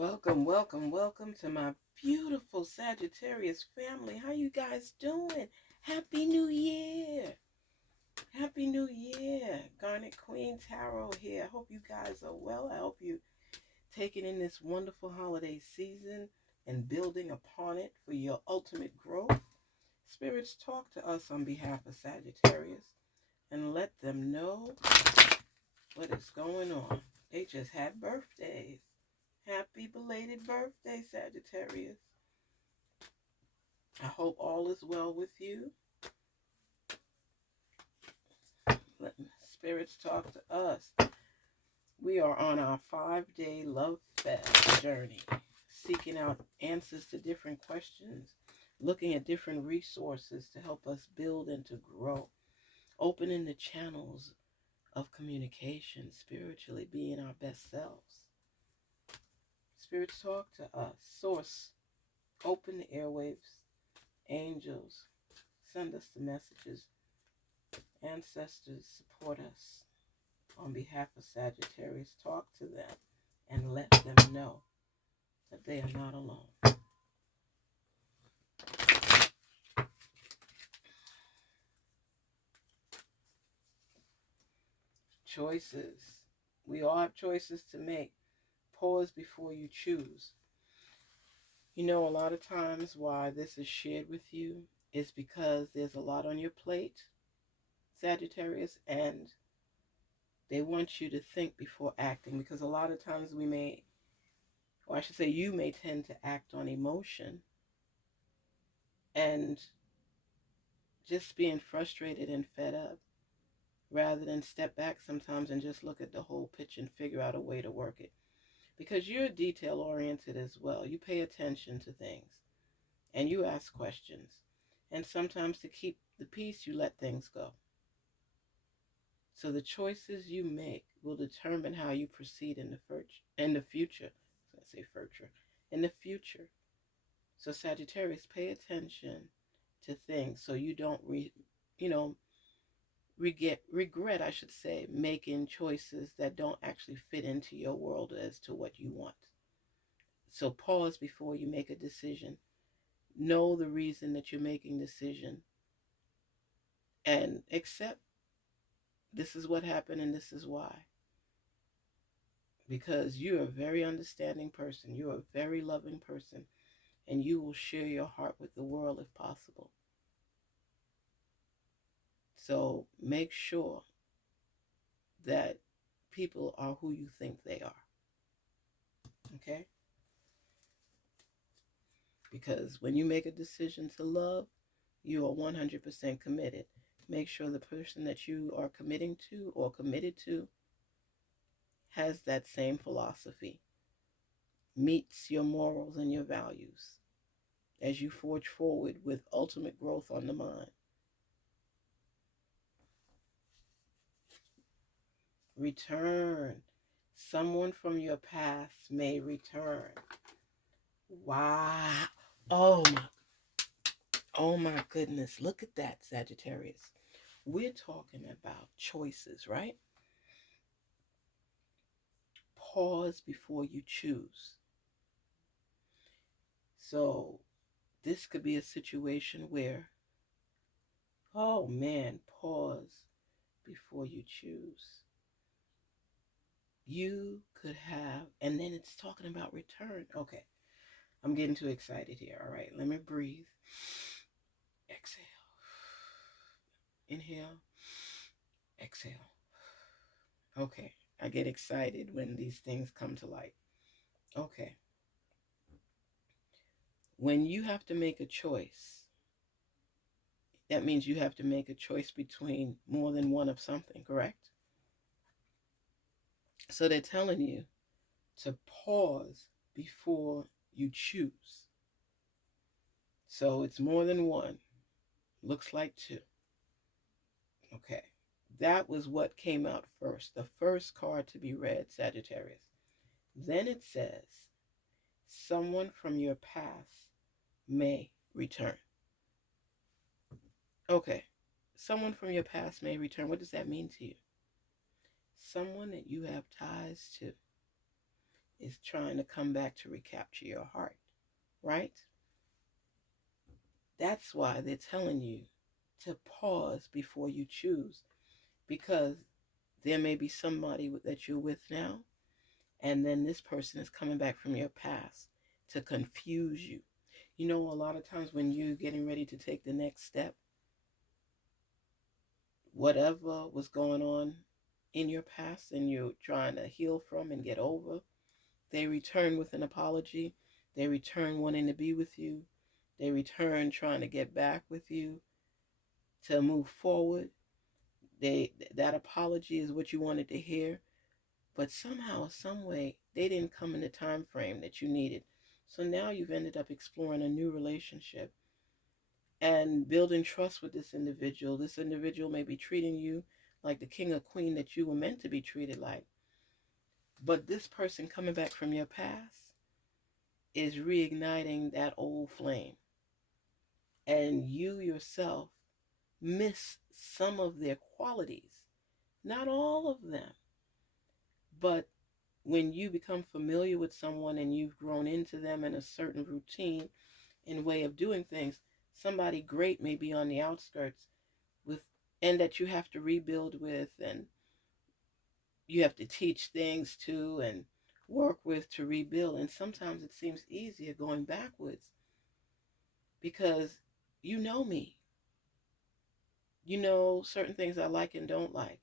Welcome to my beautiful Sagittarius family. How you guys doing? Happy New Year. Happy New Year. Garnetqueentarot here. I hope you guys are well. I hope you taking in this wonderful holiday season and building upon it for your ultimate growth. Spirits, talk to us on behalf of Sagittarius and let them know what is going on. They just had birthdays. Happy belated birthday, Sagittarius. I hope all is well with you. Let spirits talk to us. We are on our 5-day love fest journey, seeking out answers to different questions, looking at different resources to help us build and to grow, opening the channels of communication, spiritually being our best selves. Spirits talk to us. Source, open the airwaves. Angels, send us the messages. Ancestors, support us. On behalf of Sagittarius, talk to them and let them know that they are not alone. Choices. We all have choices to make. Pause before you choose. You know, a lot of times why this is shared with you is because there's a lot on your plate, Sagittarius, and they want you to think before acting, because a lot of times we may, or I should say you may tend to act on emotion and just being frustrated and fed up rather than step back sometimes and just look at the whole picture and figure out a way to work it. Because you're detail oriented as well. You pay attention to things and you ask questions. And sometimes to keep the peace, you let things go. So the choices you make will determine how you proceed in the future. I say future. In the future. So Sagittarius, pay attention to things so you don't regret, I should say, making choices that don't actually fit into your world as to what you want. So pause before you make a decision. Know the reason that you're making the decision and accept this is what happened and this is why. Because you're a very understanding person. You're a very loving person. And you will share your heart with the world if possible. So make sure that people are who you think they are. Okay? Because when you make a decision to love, you are 100% committed. Make sure the person that you are committing to or committed to has that same philosophy, meets your morals and your values as you forge forward with ultimate growth on the mind. Return. Someone from your past may return. Wow. Oh my goodness. Look at that, Sagittarius. We're talking about choices, right? Pause before you choose. So this could be a situation where, oh man, pause before you choose. You could have, and then it's talking about return. Okay, I'm getting too excited here. All right, let me breathe. Exhale. Inhale. Exhale. Okay, I get excited when these things come to light. Okay. When you have to make a choice, that means you have to make a choice between more than one of something, correct? So they're telling you to pause before you choose. So it's more than one. Looks like two. Okay. That was what came out first. The first card to be read, Sagittarius. Then it says, someone from your past may return. Okay. Someone from your past may return. What does that mean to you? Someone that you have ties to is trying to come back to recapture your heart, right? That's why they're telling you to pause before you choose, because there may be somebody that you're with now, and then this person is coming back from your past to confuse you. You know, a lot of times when you're getting ready to take the next step, whatever was going on in your past and you're trying to heal from and get over, they return with an apology. They return wanting to be with you. They return trying to get back with you to move forward. That apology is what you wanted to hear, but somehow, some way, they didn't come in the time frame that you needed. So now you've ended up exploring a new relationship and building trust with this individual. This individual may be treating you like the king or queen that you were meant to be treated like. But this person coming back from your past is reigniting that old flame. And you yourself miss some of their qualities. Not all of them. But when you become familiar with someone and you've grown into them in a certain routine and way of doing things, somebody great may be on the outskirts with, and that you have to rebuild with, and you have to teach things to and work with to rebuild. And sometimes it seems easier going backwards because you know me. You know certain things I like and don't like.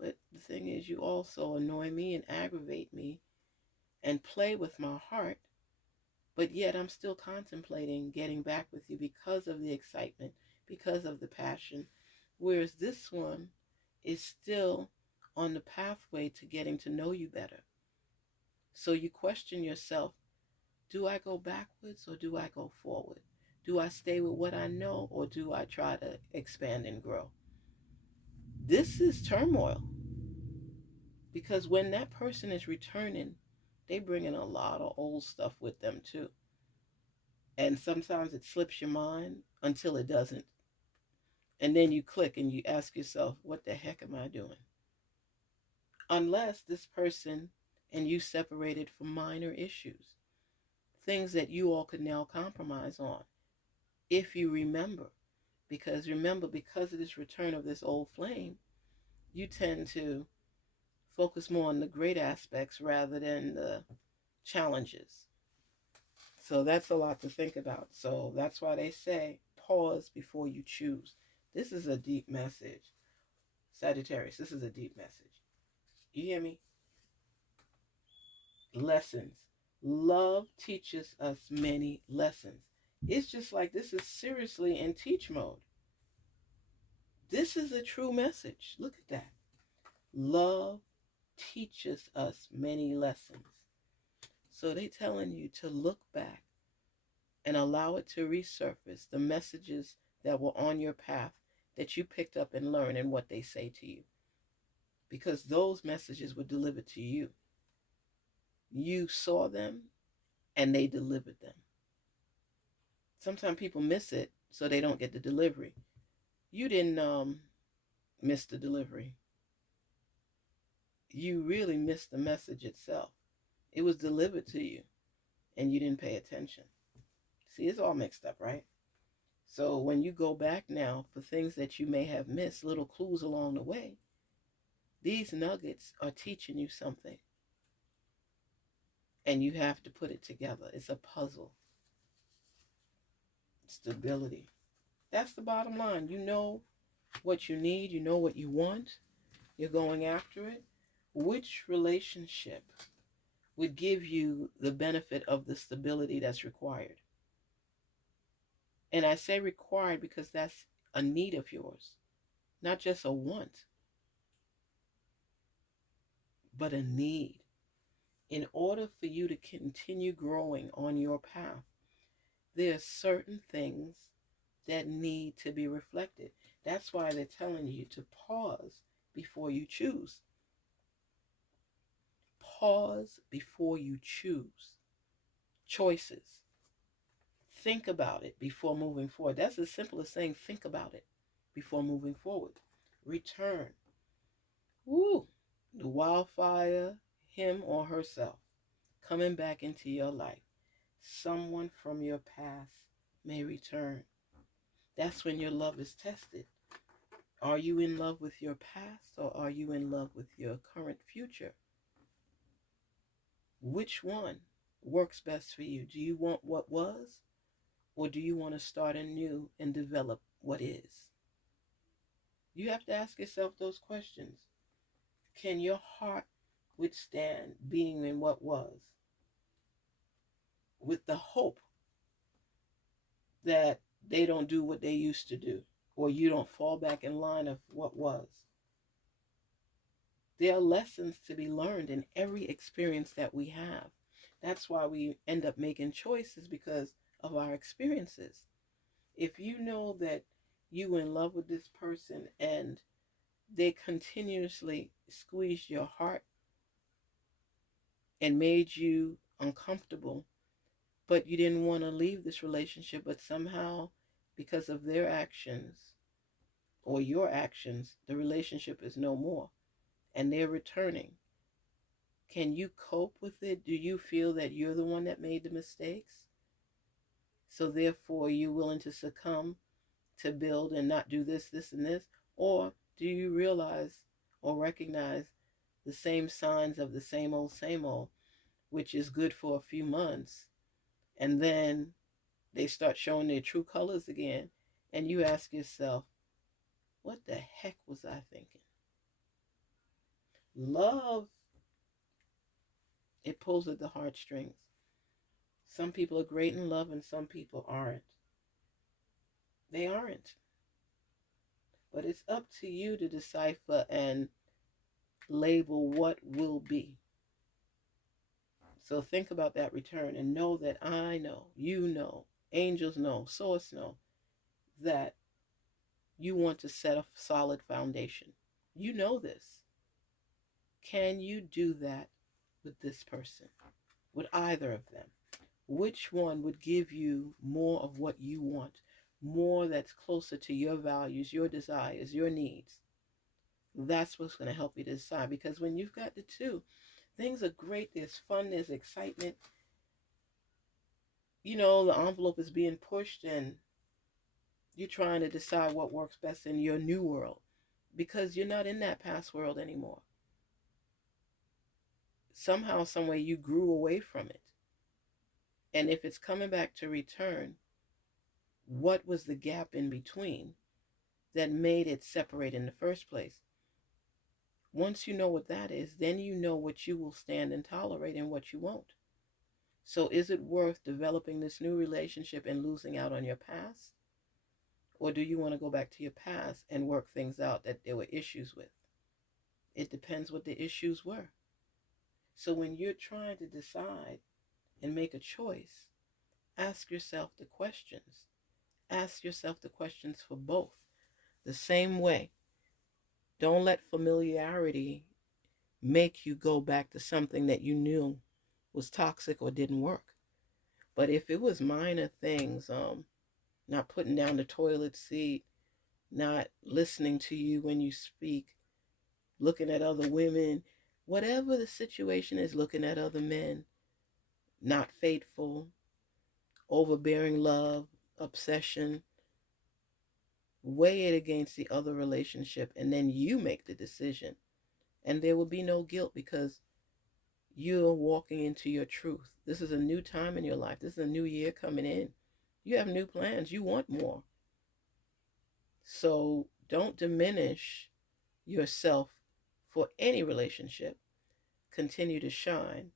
But the thing is, you also annoy me and aggravate me and play with my heart. But yet I'm still contemplating getting back with you because of the excitement, because of the passion. Whereas this one is still on the pathway to getting to know you better. So you question yourself, do I go backwards or do I go forward? Do I stay with what I know or do I try to expand and grow? This is turmoil because when that person is returning, they bring in a lot of old stuff with them too. And sometimes it slips your mind until it doesn't. And then you click and you ask yourself, what the heck am I doing? Unless this person and you separated for minor issues, things that you all could now compromise on, if you remember. Because remember, because of this return of this old flame, you tend to focus more on the great aspects rather than the challenges. So that's a lot to think about. So that's why they say pause before you choose. This is a deep message. Sagittarius, this is a deep message. You hear me? Lessons. Love teaches us many lessons. It's just like this is seriously in teach mode. This is a true message. Look at that. Love teaches us many lessons. So they telling you to look back and allow it to resurface the messages that were on your path that you picked up and learned and what they say to you. Because those messages were delivered to you. You saw them and they delivered them. Sometimes people miss it so they don't get the delivery. You didn't miss the delivery. You really missed the message itself. It was delivered to you and you didn't pay attention. See, it's all mixed up, right? So when you go back now for things that you may have missed, little clues along the way, these nuggets are teaching you something. And you have to put it together. It's a puzzle. Stability. That's the bottom line. You know what you need. You know what you want. You're going after it. Which relationship would give you the benefit of the stability that's required? And I say required because that's a need of yours, not just a want, but a need. In order for you to continue growing on your path, there are certain things that need to be reflected. That's why they're telling you to pause before you choose. Pause before you choose. Choices. Think about it before moving forward. That's as simple as saying think about it before moving forward. Return. Woo! The wildfire, him or herself. coming back into your life. Someone from your past may return. That's when your love is tested. Are you in love with your past, or are you in love with your current future? Which one works best for you? Do you want what was, or do you want to start anew and develop what is? You have to ask yourself those questions. Can your heart withstand being in what was, with the hope that they don't do what they used to do, or you don't fall back in line of what was? There are lessons to be learned in every experience that we have. That's why we end up making choices, because of our experiences. If you know that you were in love with this person and they continuously squeezed your heart and made you uncomfortable, but you didn't want to leave this relationship, but somehow, because of their actions or your actions, the relationship is no more and they're returning. Can you cope with it? Do you feel that you're the one that made the mistakes? So therefore, you're willing to succumb to build and not do this, this, and this? Or do you realize or recognize the same signs of the same old, which is good for a few months, and then they start showing their true colors again, and you ask yourself, what the heck was I thinking? Love, it pulls at the heartstrings. Some people are great in love and some people aren't. They aren't. But it's up to you to decipher and label what will be. So think about that return and know that I know, you know, angels know, source know that you want to set a solid foundation. You know this. Can you do that with this person? With either of them? Which one would give you more of what you want? More that's closer to your values, your desires, your needs? That's what's going to help you to decide. Because when you've got the two, things are great. There's fun, there's excitement. You know, the envelope is being pushed and you're trying to decide what works best in your new world, because you're not in that past world anymore. Somehow, some way, you grew away from it. And if it's coming back to return, what was the gap in between that made it separate in the first place? Once you know what that is, then you know what you will stand and tolerate and what you won't. So is it worth developing this new relationship and losing out on your past? Or do you want to go back to your past and work things out that there were issues with? It depends what the issues were. So when you're trying to decide and make a choice, ask yourself the questions. Ask yourself the questions for both the same way. Don't let familiarity make you go back to something that you knew was toxic or didn't work. But if it was minor things, not putting down the toilet seat, not listening to you when you speak, looking at other women, whatever the situation is, looking at other men, not faithful, overbearing love, obsession, weigh it against the other relationship, and then you make the decision. And there will be no guilt, because you're walking into your truth. This is a new time in your life. This is a new year coming in. You have new plans. You want more. So don't diminish yourself for any relationship. Continue to shine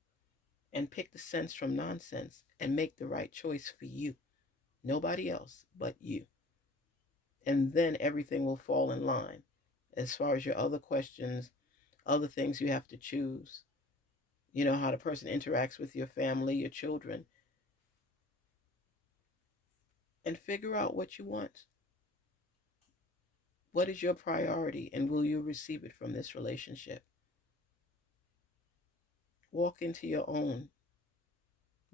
and pick the sense from nonsense and make the right choice for you. Nobody else but you. And then everything will fall in line. As far as your other questions, other things you have to choose, you know, how the person interacts with your family, your children, and figure out what you want. What is your priority, and will you receive it from this relationship? Walk into your own.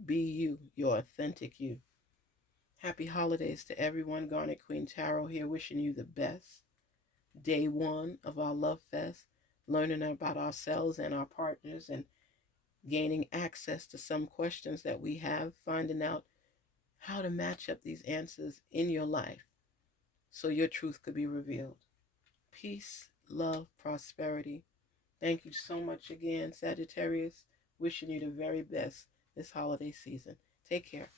Be you, your authentic you. Happy holidays to everyone. Garnet Queen Tarot here, wishing you the best. Day 1 of our Love Fest, learning about ourselves and our partners and gaining access to some questions that we have, finding out how to match up these answers in your life so your truth could be revealed. Peace, love, prosperity. Thank you so much again, Sagittarius. Wishing you the very best this holiday season. Take care.